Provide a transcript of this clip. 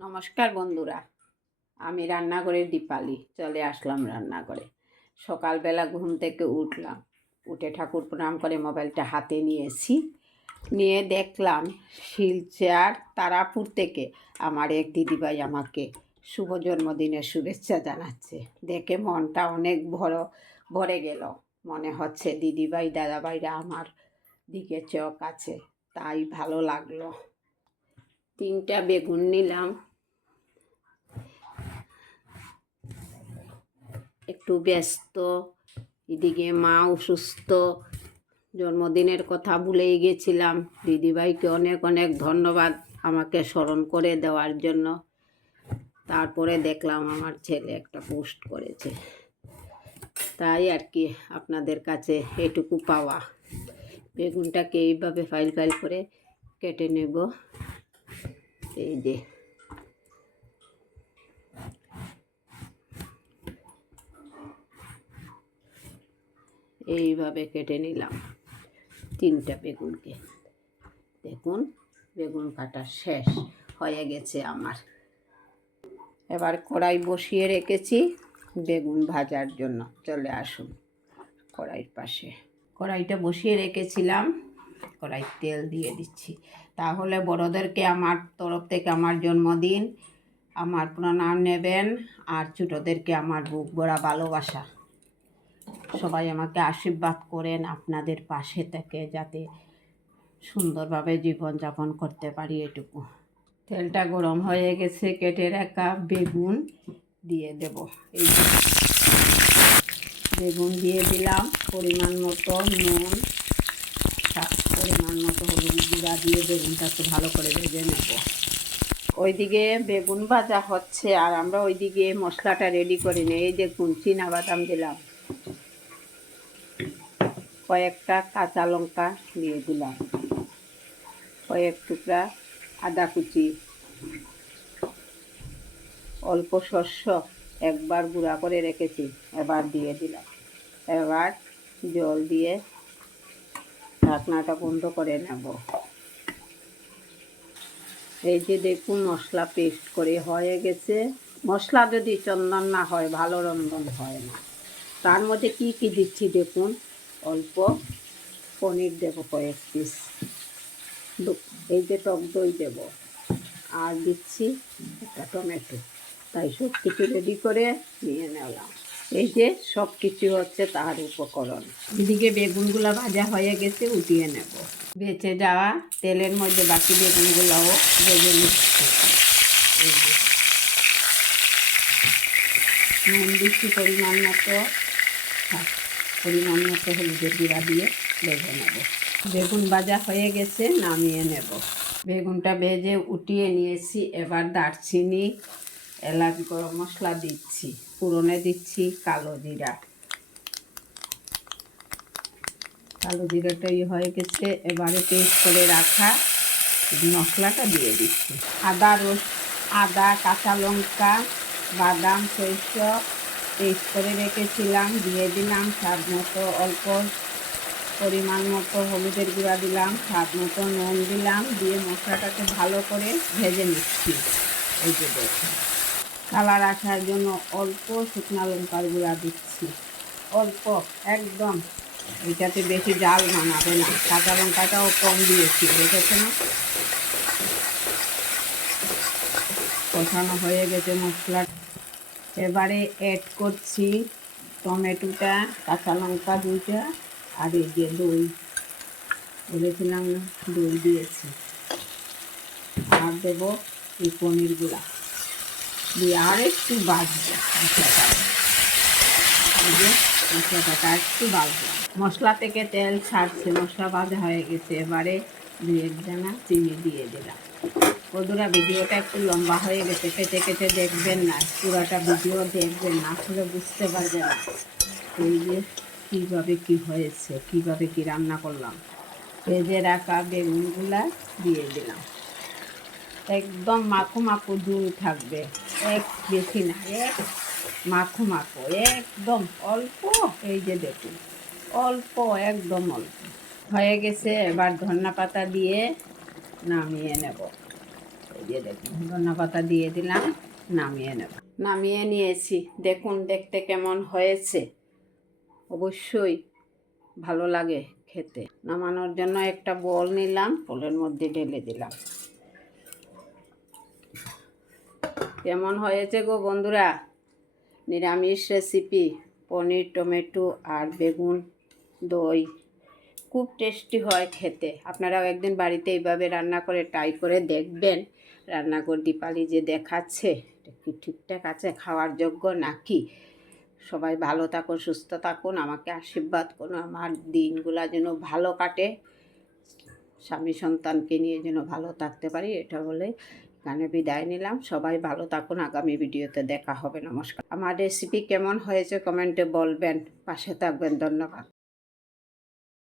নমস্কার বন্ধুরা, আমি রান্নাঘরের দীপালি চলে আসলাম রান্নাঘরে। সকালবেলা ঘুম থেকে উঠলাম, উঠে ঠাকুর প্রণাম করে মোবাইলটা হাতে নিয়ে দেখলাম শিলচর তারাপুর থেকে আমার এক দিদিভাই আমাকে শুভ জন্মদিনের শুভেচ্ছা জানাচ্ছে। দেখে মনটা অনেক ভরে গেল। মনে হচ্ছে দিদিভাই দাদাভাইরা আমার দিকে চোখ আছে, তাই ভালো লাগলো। 3টা বেগুন নিলাম, একটু ব্যস্ত, এদিকে মা অসুস্থ, জন্মদিনের কথা ভুলেই গেছিলাম। দিদিভাইকে অনেক অনেক ধন্যবাদ আমাকে স্মরণ করে দেওয়ার জন্য। তারপরে দেখলাম আমার ছেলে একটা পোস্ট করেছে, তাই আর কি আপনাদের কাছে এটুকু পাওয়া। বেগুনটাকে এইভাবে ফাইল করে কেটে নেব। এই যে এইভাবে কেটে নিলাম 3টা বেগুনকে। দেখুন, বেগুন কাটা শেষ হয়ে গেছে আমার। এবার কড়াই বসিয়ে রেখেছি বেগুন ভাজার জন্য। চলে আসুন কড়াইয়ের পাশে। কড়াইটা বসিয়ে রেখেছিলাম, কড়াই তেল দিয়ে দিচ্ছি। তাহলে বড়োদেরকে আমার তরফ থেকে আমার জন্মদিন, আমার প্রণাম নেবেন, আর ছোটোদেরকে আমার বুক ভরা ভালোবাসা। সবাই আমাকে আশীর্বাদ করেন আপনাদের পাশে থেকে, যাতে সুন্দরভাবে জীবনযাপন করতে পারি। এটুকু। তেলটা গরম হয়ে গেছে, কেটে রাখা বেগুন দিয়ে দেব। এই বেগুন দিয়ে দিলাম, পরিমাণ মতো নুন, পরিমাণ মতো হলুদ গুঁড়া দিয়ে বেগুনটাকে ভালো করে ভেজে নেব। ওইদিকে বেগুন ভাজা হচ্ছে আর আমরা ওইদিকে মশলাটা রেডি করে নিই। এই দেখুন, চিনাবাদাম দিলাম, কয়েকটা কাঁচা লঙ্কা দিয়ে দিলাম, কয়েক টুকরা আদা কুচি, অল্প শস্য একবার গুঁড়া করে রেখেছি এবার দিয়ে দিলাম। এবার জল দিয়ে ঢাকনাটা বন্ধ করে নেব। এই যে দেখুন, মশলা পেস্ট করে হয়ে গেছে। মশলা যদি চন্দন না হয় ভালো রন্ধন হয় না। তার মধ্যে কি কি দিচ্ছি দেখুন, অল্প পনির দেব কয়েক পিস, এই যে টক দই দেব, আর দিচ্ছি একটা টমেটো। তাই সব কিছু রেডি করে নিয়ে নিলাম। এই যে সব কিছু হচ্ছে তার উপকরণ। এদিকে বেগুনগুলো ভাজা হয়ে গেছে, উঠিয়ে নেব। বেঁচে যাওয়া তেলের মধ্যে বাকি বেগুনগুলোও ভেজে নিচ্ছি। এই যে নুন দিচ্ছি পরিমাণ মতো হলুদের গুঁড়া দিয়ে ভেজে নেব। বেগুন ভাজা হয়ে গেছে, নামিয়ে নেব। বেগুনটা ভেজে উঠিয়ে নিয়েছি। এবার দারচিনি, এলাচ, গরম মশলা দিচ্ছি, ফোড়নে দিচ্ছি কালো জিরা। কালো জিরাটাই হয়ে গেছে। এবারে পেস্ট করে রাখা মশলাটা দিয়ে দিচ্ছি। আদা, কাঁচা লঙ্কা, বাদাম, সরিষ পেস্ট করে রেখেছিলাম দিয়ে দিলাম। স্বাদ মতো অল্প পরিমাণ মতো হলুদের গুঁড়া দিলাম, স্বাদ মতো নুন দিলাম, দিয়ে মশলাটাকে ভালো করে ভেজে নিচ্ছি। এই যে দেখুন, কালার আসার জন্য অল্প শুকনো লঙ্কার গুঁড়া দিচ্ছি, অল্প একদম। এটাতে বেশি জাল বানাবে না। কাঁচা লঙ্কাটাও কম দিয়েছি, দেখেছে না? কষানো হয়ে গেছে মশলা। এবারে অ্যাড করছি টমেটোটা, কাঁচা লঙ্কা 2টা, আর এই যে দই বলেছিলাম না, দই দিয়েছি। আর দেবো এই পনির গুঁড়া দিয়ে আর একটু বাজবো মশলাটা। এই যে মশলাটা একটু বাজবো। মশলা থেকে তেল ছাড়ছে, মশলা ভাজা হয়ে গেছে। এবারে 2-1 দানা চিনি দিয়ে দিলাম। বন্ধুরা, ভিডিওটা একটু লম্বা হয়ে গেছে, কেটে কেটে দেখবেন না, পুরাটা ভিডিও দেখবেন না, আসলে বুঝতে পারবেন না এই যে কীভাবে কী হয়েছে, কীভাবে কী রান্না করলাম। ভেজে রাখা বেগুনগুলা দিয়ে দিলাম। একদম মাখো ঝোল থাকবে, বেশি না, মাখো একদম অল্প। এই যে দেখুন, অল্প, একদম অল্প হয়ে গেছে। এবার ধনিয়া পাতা দিয়ে নামিয়ে নেব। দিয়ে দেখুন ধনে পাতা দিয়ে দিলাম, নামিয়ে নেব। নামিয়ে নিয়েছি, দেখুন দেখতে কেমন হয়েছে। অবশ্যই ভালো লাগে খেতে। নামানোর জন্য একটা বল নিলাম, বলের মধ্যে ঢেলে দিলাম। কেমন হয়েছে গো বন্ধুরা নিরামিষ রেসিপি, পনির, টমেটো আর বেগুন, দই, খুব টেস্টি হয় খেতে। আপনারাও একদিন বাড়িতে এইভাবে রান্না করে ট্রাই করে দেখবেন। রান্না করে দীপালি যে দেখাচ্ছে এটা কি ঠিকঠাক আছে, খাওয়ার যোগ্য নাকি। সবাই ভালো থাকুন, সুস্থ থাকুন, আমাকে আশীর্বাদ করুন, আমার দিনগুলো যেন ভালো কাটে, স্বামী সন্তানকে নিয়ে যেন ভালো থাকতে পারি, এটা বলে এখানে বিদায় নিলাম। সবাই ভালো থাকুন, আগামী ভিডিওতে দেখা হবে। নমস্কার। আমার রেসিপি কেমন হয়েছে কমেন্টে বলবেন, পাশে থাকবেন। ধন্যবাদ।